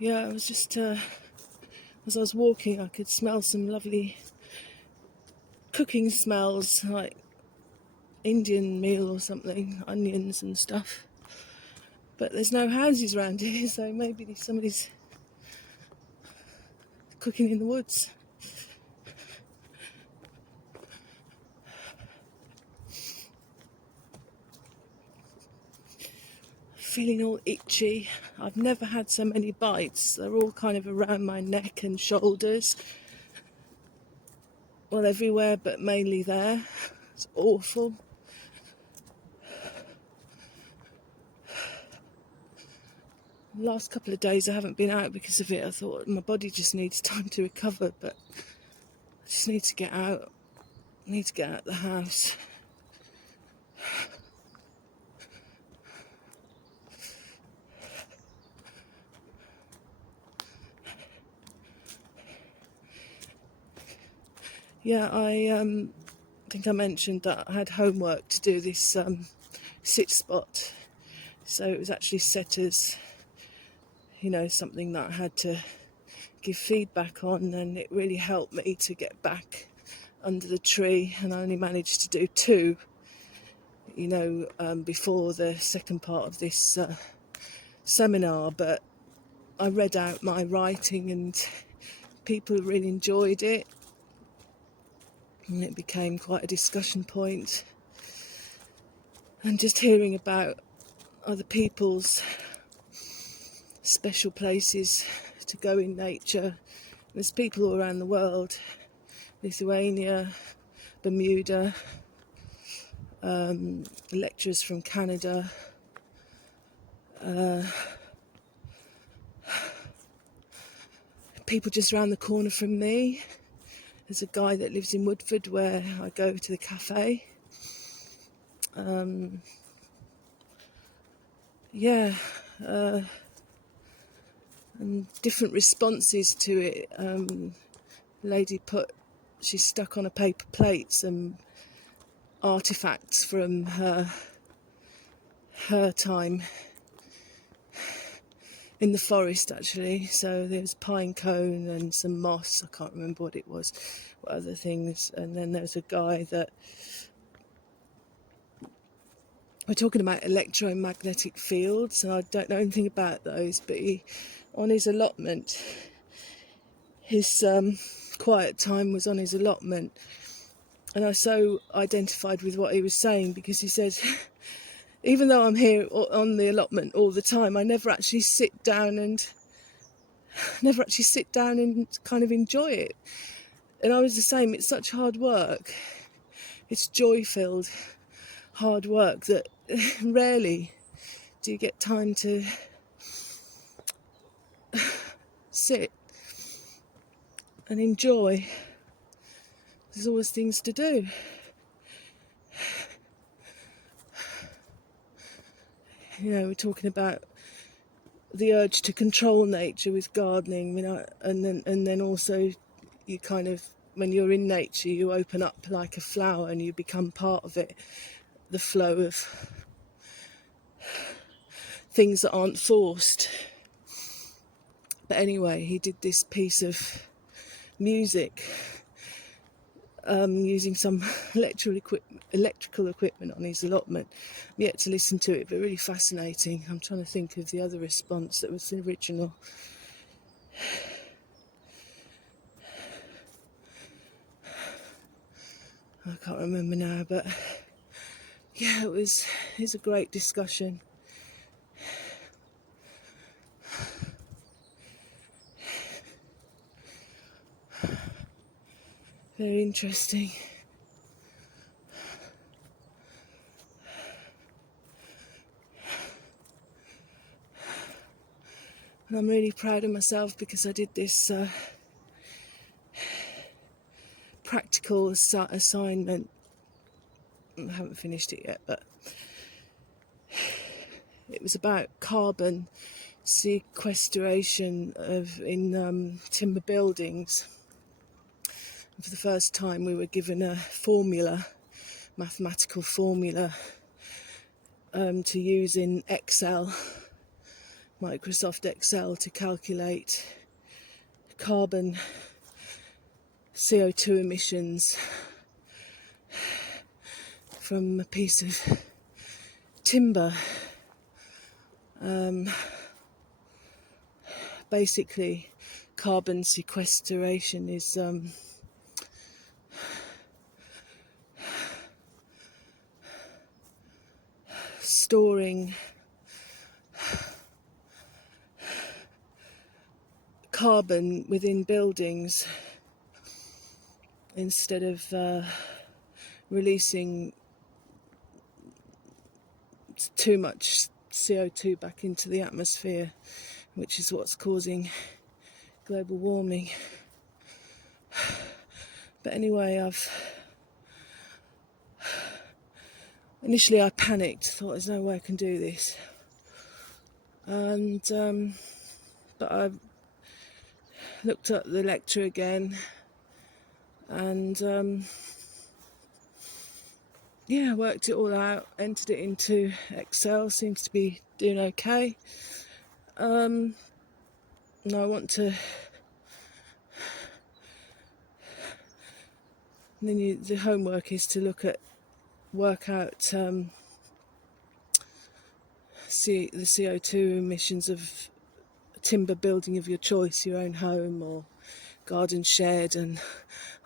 Yeah, I was just, as I was walking, I could smell some lovely cooking smells, like Indian meal or something, onions and stuff. But there's no houses around here, so maybe somebody's cooking in the woods. Feeling all itchy. I've never had so many bites. They're all kind of around my neck and shoulders. Well, everywhere, but mainly there. It's awful. The last couple of days I haven't been out because of it. I thought my body just needs time to recover, but I just need to get out. I need to get out of the house. Yeah, I think I mentioned that I had homework to do this sit spot. So it was actually set as, something that I had to give feedback on, and it really helped me to get back under the tree. And I only managed to do two, before the second part of this seminar. But I read out my writing and people really enjoyed it. And it became quite a discussion point. And just hearing about other people's special places to go in nature. There's people all around the world, Lithuania, Bermuda, lecturers from Canada, people just around the corner from me. There's a guy that lives in Woodford where I go to the cafe. And different responses to it. Lady she stuck on a paper plate some artifacts from her time in the forest, actually. So there's pine cone and some moss. I can't remember what it was, what other things. And then there's a guy that we're talking about electromagnetic fields, and I don't know anything about those, but on his allotment, his quiet time was on his allotment, and I so identified with what he was saying, because he says, even though I'm here on the allotment all the time, I never actually sit down and kind of enjoy it. And I was the same. It's such hard work. It's joy-filled hard work that rarely do you get time to sit and enjoy. There's always things to do. We're talking about the urge to control nature with gardening, and then also you kind of, when you're in nature, you open up like a flower and you become part of it, the flow of things that aren't forced. But anyway, he did this piece of music using some electrical equipment on his allotment. I'm yet to listen to it, but really fascinating. I'm trying to think of the other response that was the original. I can't remember now, but yeah, it's a great discussion. Very interesting. And I'm really proud of myself because I did this practical assignment. I haven't finished it yet, but it was about carbon sequestration in timber buildings. And for the first time, we were given a mathematical formula, to use in Excel, Microsoft Excel to calculate carbon CO2 emissions from a piece of timber. Basically, carbon sequestration is storing carbon within buildings instead of releasing too much CO2 back into the atmosphere, which is what's causing global warming. But anyway, initially I panicked, thought there's no way I can do this, and but I looked at the lecture again, and yeah, worked it all out, entered it into Excel, seems to be doing okay. And I want to, and then the homework is to work out the CO2 emissions of a timber building of your choice, your own home or garden shed. And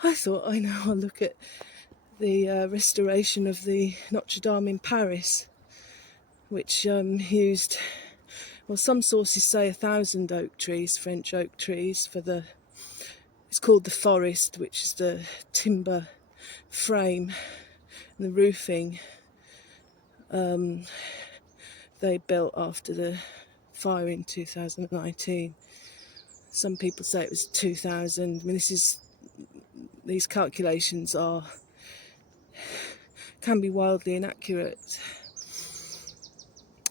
I thought, I know, I'll look at the restoration of the Notre Dame in Paris, which used, well, some sources say 1,000 oak trees, French oak trees, it's called the forest, which is the timber frame and the roofing they built after the fire in 2019. Some people say it was 2,000. I mean, these calculations can be wildly inaccurate.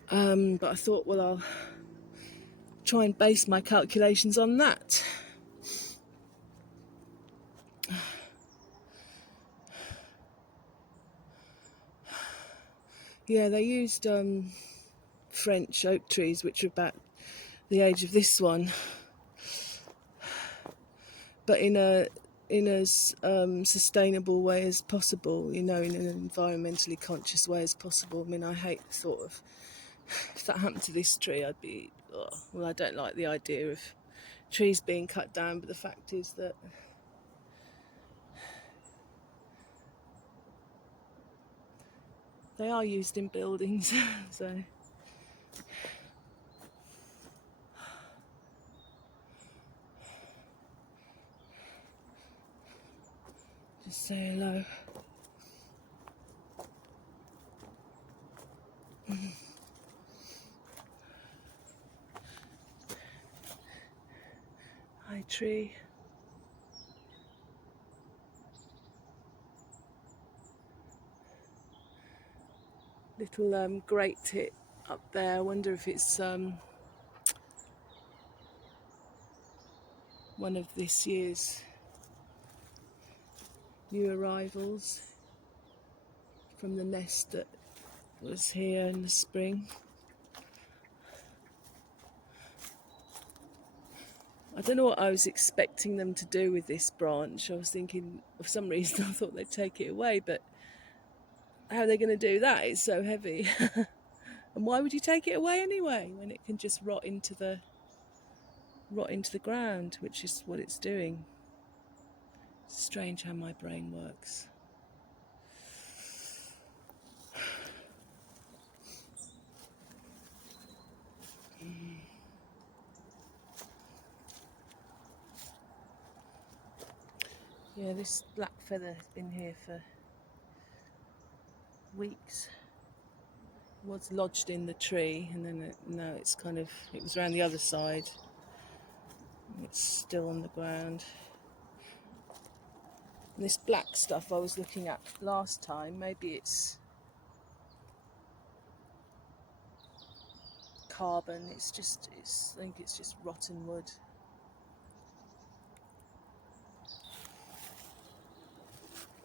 But I thought, well, I'll try and base my calculations on that. Yeah, they used French oak trees, which are about the age of this one, but in as sustainable way as possible, in an environmentally conscious way as possible. I mean, I hate the thought of, if that happened to this tree, I'd be, well, I don't like the idea of trees being cut down, but the fact is that they are used in buildings, so. Just say hello. Hi, tree. Little great tit up there. I wonder if it's one of this year's new arrivals from the nest that was here in the spring. I don't know what I was expecting them to do with this branch. I was thinking, for some reason, I thought they'd take it away, but how are they going to do that? It's so heavy. And why would you take it away anyway, when it can just rot into the ground, which is what it's doing? It's strange how my brain works. Yeah, this black feather has been here for weeks. It was lodged in the tree, and then now it's it was around the other side. It's still on the ground. And this black stuff I was looking at last time, maybe it's carbon. I think it's just rotten wood.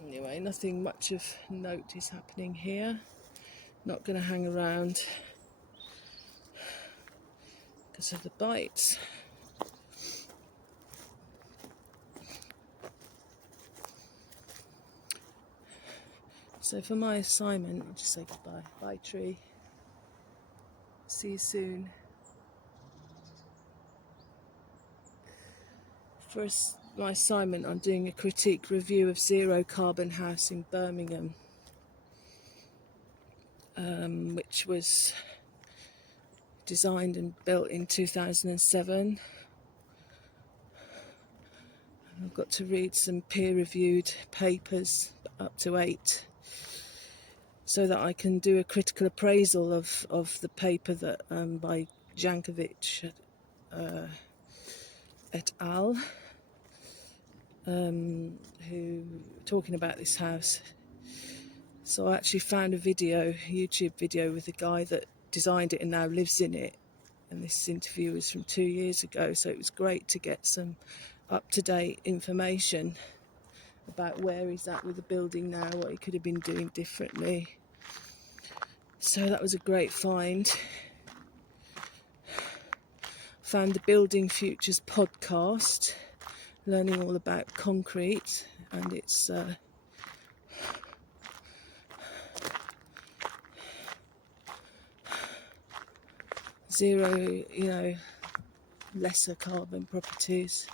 Anyway, nothing much of note is happening here. Not going to hang around. because of the bites. So for my assignment, I'll just say goodbye. Bye, tree. See you soon. For my assignment, I'm doing a critique review of zero carbon house in Birmingham, which was designed and built in 2007. I've got to read some peer-reviewed papers, up to 8, so that I can do a critical appraisal of the paper that by Jankovic et al. Who talking about this house. So I actually found a YouTube video with the guy that designed it and now lives in it, and this interview was from 2 years ago, so it was great to get some up-to-date information about where he's at with the building now, what he could have been doing differently. So that was a great find. Found the Building Futures podcast, learning all about concrete and its zero, lesser carbon properties.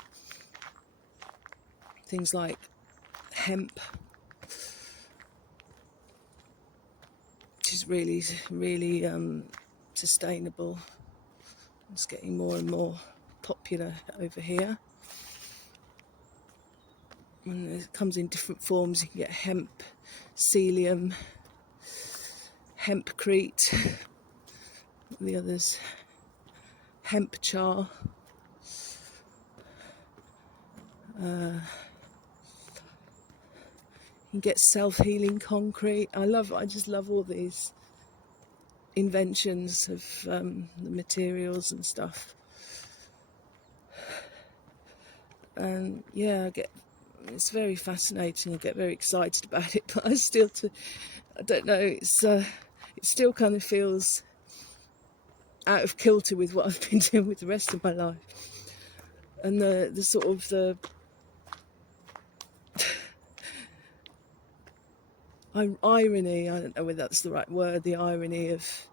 Things like hemp, which is really, really sustainable. It's getting more and more popular over here. And it comes in different forms. You can get hemp, psyllium, hempcrete, the others, hemp char. You can get self-healing concrete. I just love all these inventions of the materials and stuff. And yeah, it's very fascinating. I get very excited about it, but I don't know. It still kind of feels out of kilter with what I've been doing with the rest of my life, and the sort of the irony. I don't know whether that's the right word. The irony of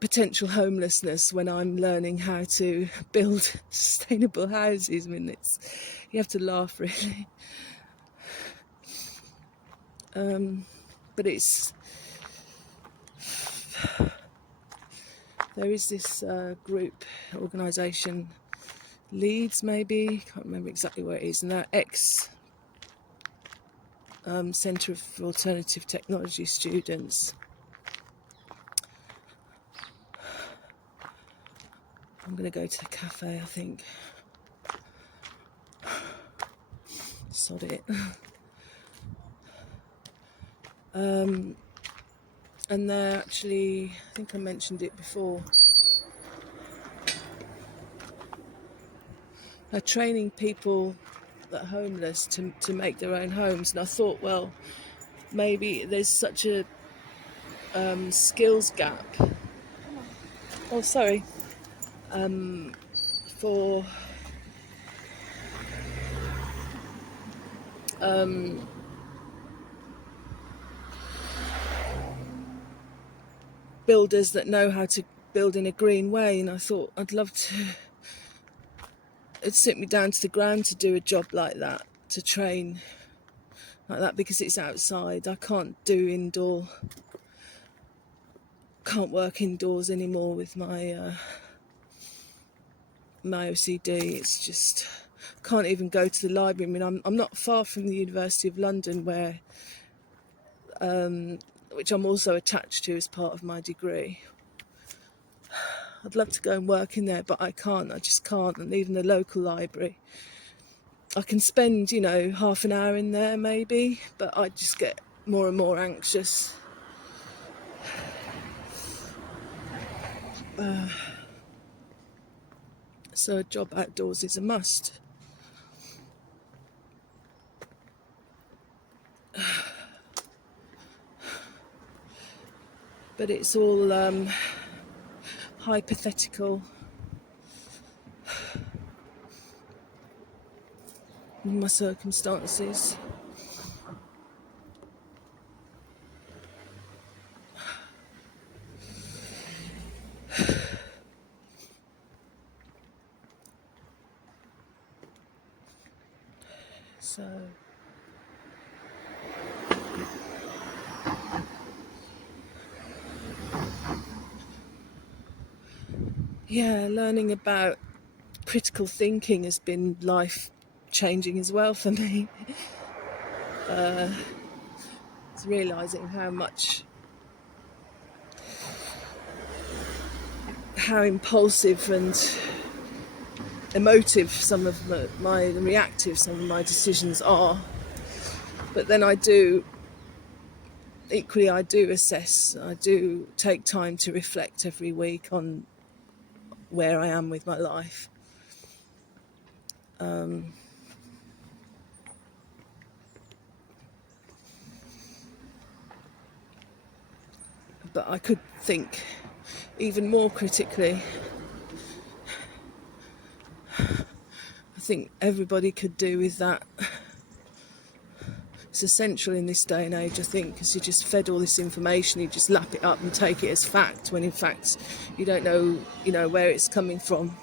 potential homelessness when I'm learning how to build sustainable houses. I mean, you have to laugh, really. But there is this group, organisation, Leeds maybe, can't remember exactly where it is, and they're Centre for Alternative Technology students. I'm going to go to the cafe, I think. Sod it. And they're actually, I think I mentioned it before, they're training people that are homeless to make their own homes. And I thought, well, maybe there's such a skills gap. Oh, sorry. For builders that know how to build in a green way, and I thought it'd sit me down to the ground to do a job like that, to train like that, because it's outside. I can't work indoors anymore with my my OCD. It's just, can't even go to the library. I mean, I'm not far from the University of London, where which I'm also attached to as part of my degree. I'd love to go and work in there, but I just can't. And even the local library, I can spend, half an hour in there maybe, but I just get more and more anxious. So a job outdoors is a must. But it's all hypothetical in my circumstances. So yeah, learning about critical thinking has been life changing as well for me. It's realising how impulsive and emotive some of my reactive some of my decisions are. But then I do assess. I do take time to reflect every week on where I am with my life. But I could think even more critically. I think everybody could do with that. It's essential in this day and age, I think, because you're just fed all this information, you just lap it up and take it as fact, when in fact you don't know, where it's coming from,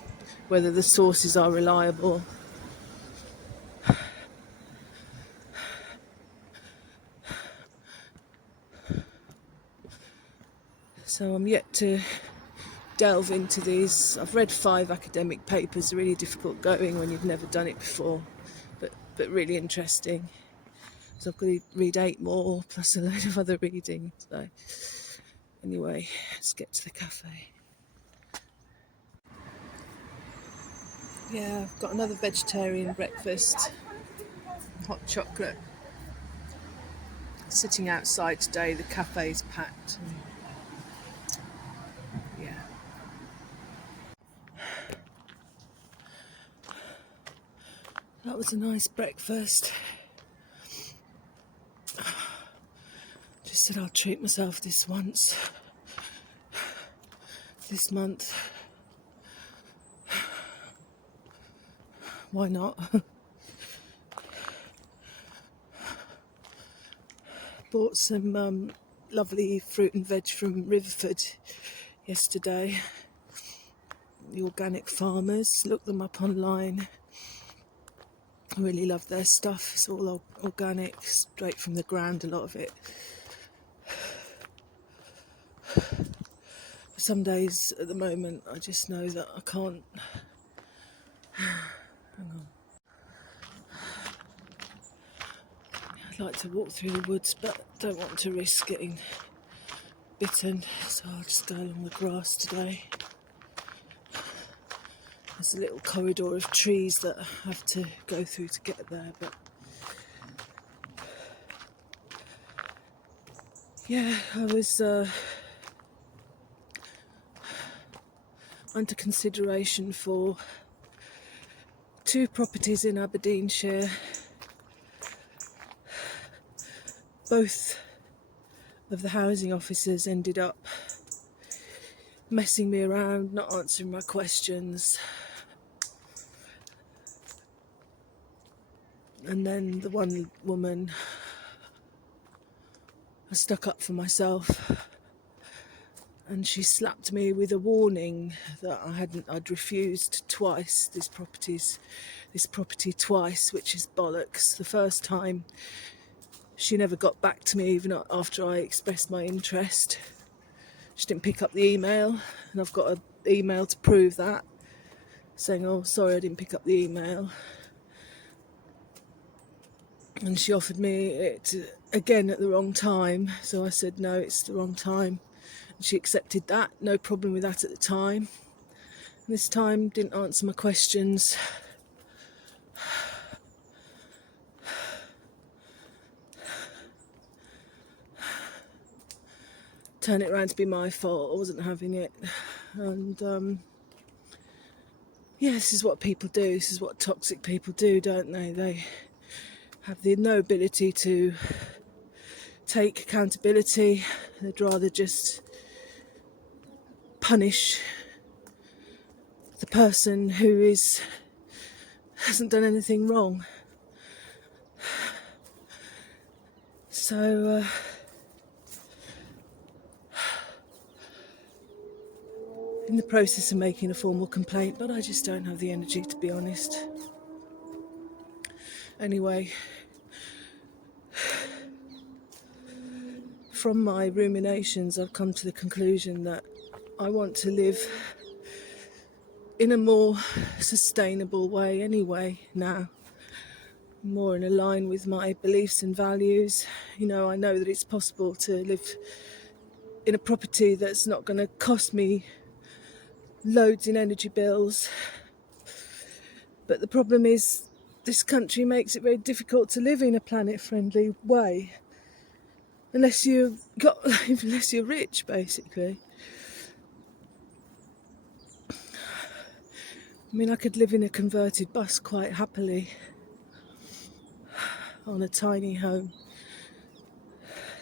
whether the sources are reliable. So I'm yet to delve into these. I've read 5 academic papers, really difficult going when you've never done it before, but really interesting. So I've got to read 8 more, plus a load of other reading. So anyway, let's get to the cafe. Yeah, I've got another vegetarian breakfast, hot chocolate. Sitting outside today, the cafe's packed. Yeah. That was a nice breakfast. Just said I'll treat myself this once, this month. Why not? Bought some lovely fruit and veg from Riverford yesterday. The organic farmers, looked them up online. I really love their stuff. It's all organic, straight from the ground, a lot of it. Some days at the moment I just know that I can't. Hang on. I'd like to walk through the woods, but don't want to risk getting bitten, so I'll just go along the grass today. There's a little corridor of trees that I have to go through to get there, but yeah, I was under consideration for 2 properties in Aberdeenshire. Both of the housing officers ended up messing me around, not answering my questions. And then the one woman, I stuck up for myself, and she slapped me with a warning that I'd refused twice this property twice, which is bollocks. The first time she never got back to me even after I expressed my interest. She didn't pick up the email, and I've got an email to prove that, saying, oh, sorry, I didn't pick up the email. And she offered me it again at the wrong time, so I said, no, it's the wrong time. And she accepted that, no problem with that at the time. And this time, didn't answer my questions. Turn it around to be my fault. I wasn't having it. And yeah, this is what people do. This is what toxic people do, don't they? They have no ability to take accountability. They'd rather just punish the person who hasn't done anything wrong. So in the process of making a formal complaint, but I just don't have the energy, to be honest. Anyway, from my ruminations, I've come to the conclusion that I want to live in a more sustainable way anyway now, more in line with my beliefs and values. You know, I know that it's possible to live in a property that's not going to cost me loads in energy bills, but the problem is this country makes it very difficult to live in a planet-friendly way unless you're rich, basically. I mean, I could live in a converted bus quite happily on a tiny home,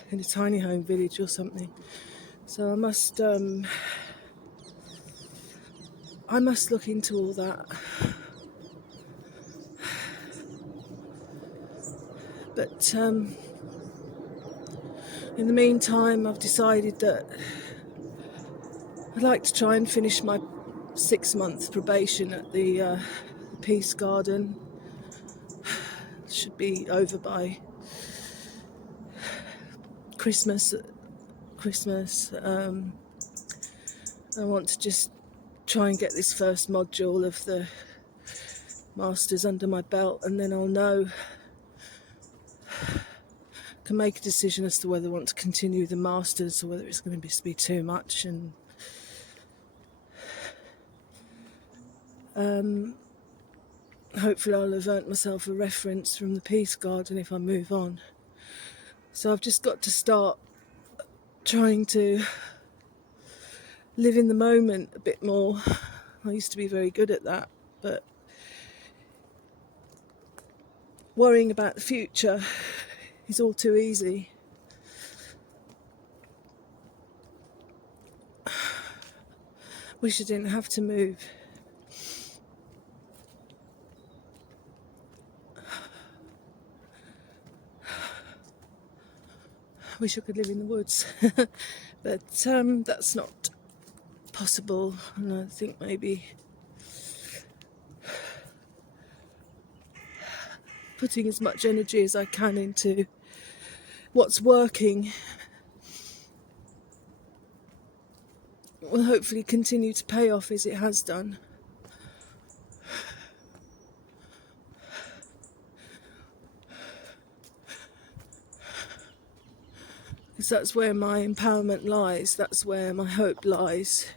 in a tiny home village or something. So I must look into all that. But in the meantime, I've decided that I'd like to try and finish my 6-month probation at the Peace Garden. It should be over by Christmas. I want to just try and get this first module of the Masters under my belt, and then I'll know, can make a decision as to whether I want to continue the Masters or whether it's going to be too much. And hopefully I'll have earned myself a reference from the Peace Garden if I move on. So I've just got to start trying to live in the moment a bit more. I used to be very good at that, but worrying about the future is all too easy. Wish I didn't have to move. Wish I could live in the woods. But that's not possible, and I think maybe putting as much energy as I can into what's working will hopefully continue to pay off as it has done. Because that's where my empowerment lies, that's where my hope lies.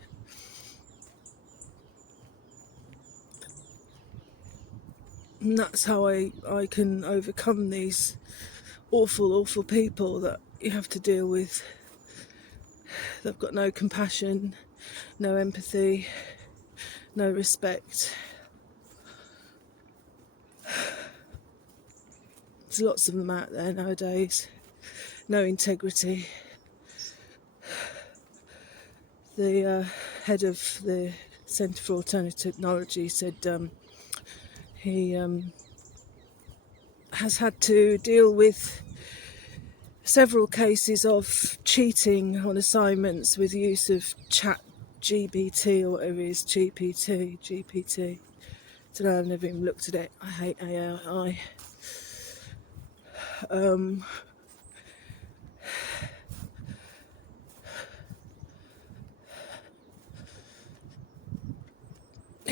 And that's how I can overcome these awful people that you have to deal with. They've got no compassion, no empathy, no respect. There's lots of them out there nowadays. No integrity. The head of the Centre for Alternative Technology said he has had to deal with several cases of cheating on assignments with the use of chat GPT or whatever it is, GPT. Don't know, I've never even looked at it. I hate AI.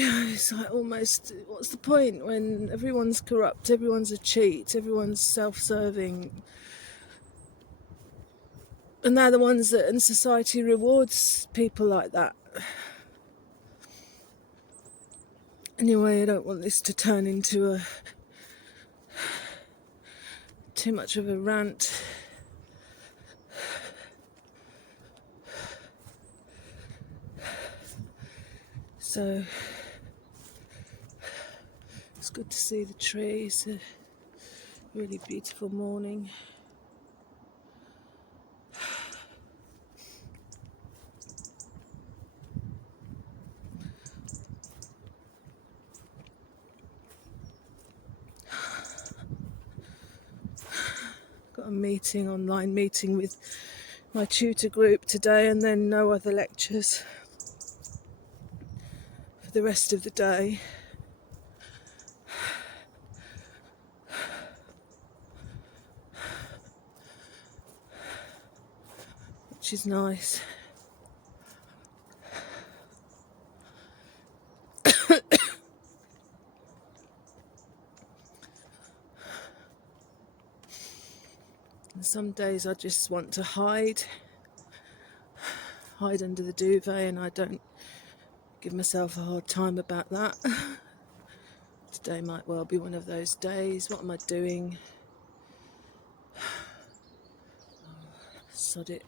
It's like almost, what's the point when everyone's corrupt, everyone's a cheat, everyone's self-serving, and they're the ones that, and society rewards people like that. Anyway, I don't want this to turn into too much of a rant. So it's good to see the trees. A really beautiful morning. a meeting, online meeting with my tutor group today, and then no other lectures for the rest of the day. Which is nice. And some days I just want to hide under the duvet, and I don't give myself a hard time about that. Today might well be one of those days. What am I doing? Sod it.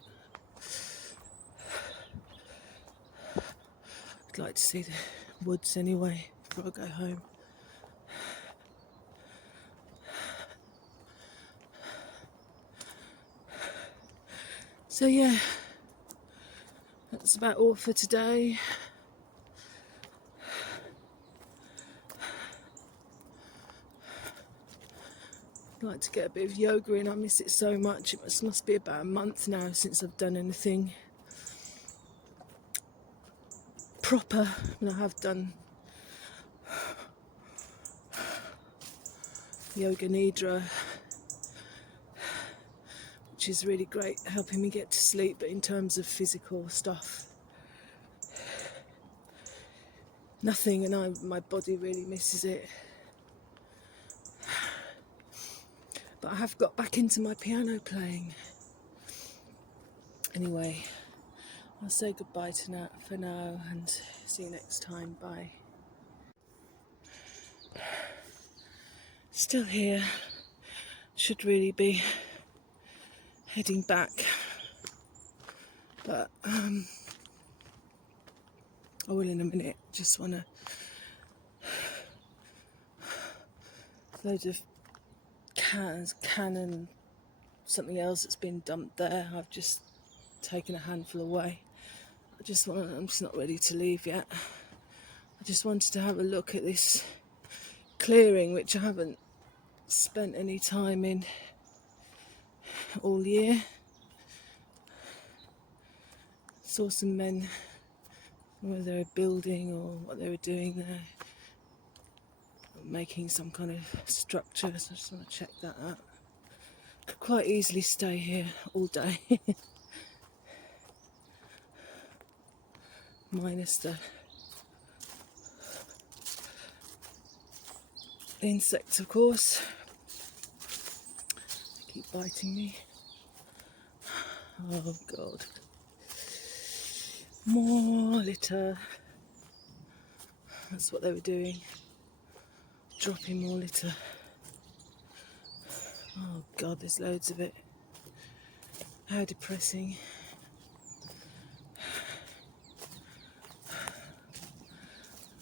I'd like to see the woods anyway before I go home. So yeah, that's about all for today. I'd like to get a bit of yoga in. I miss it so much. It must be about a month now since I've done anything proper. And I have done yoga nidra, which is really great, helping me get to sleep, but in terms of physical stuff, nothing, and my body really misses it. But I have got back into my piano playing. Anyway, I'll say goodbye for now and see you next time. Bye. Still here. Should really be heading back, but I will in a minute. Just want to loads of can and something else that's been dumped there. I've just taken a handful away. I'm just not ready to leave yet. I just wanted to have a look at this clearing, which I haven't spent any time in all year. Saw some men, whether they were building or what they were doing there, making some kind of structure, so I just want to check that out. Could quite easily stay here all day. Minus the insects, of course. They keep biting me. Oh God. More litter. That's what they were doing. Dropping more litter. Oh God, there's loads of it. How depressing. I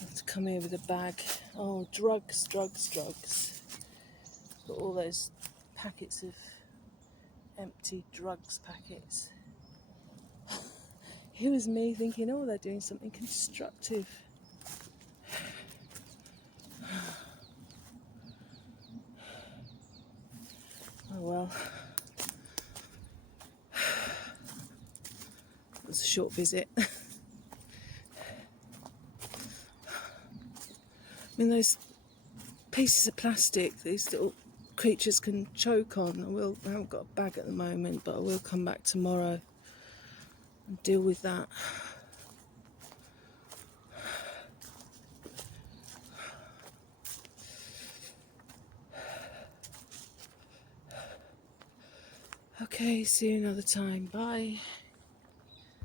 have to come here with a bag. Oh, drugs. Got all those packets of empty drugs packets. Here was me thinking, oh, they're doing something constructive. Oh well. It was a short visit. I mean, those pieces of plastic these little creatures can choke on. I haven't got a bag at the moment, but I will come back tomorrow and deal with that. Okay, see you another time. Bye.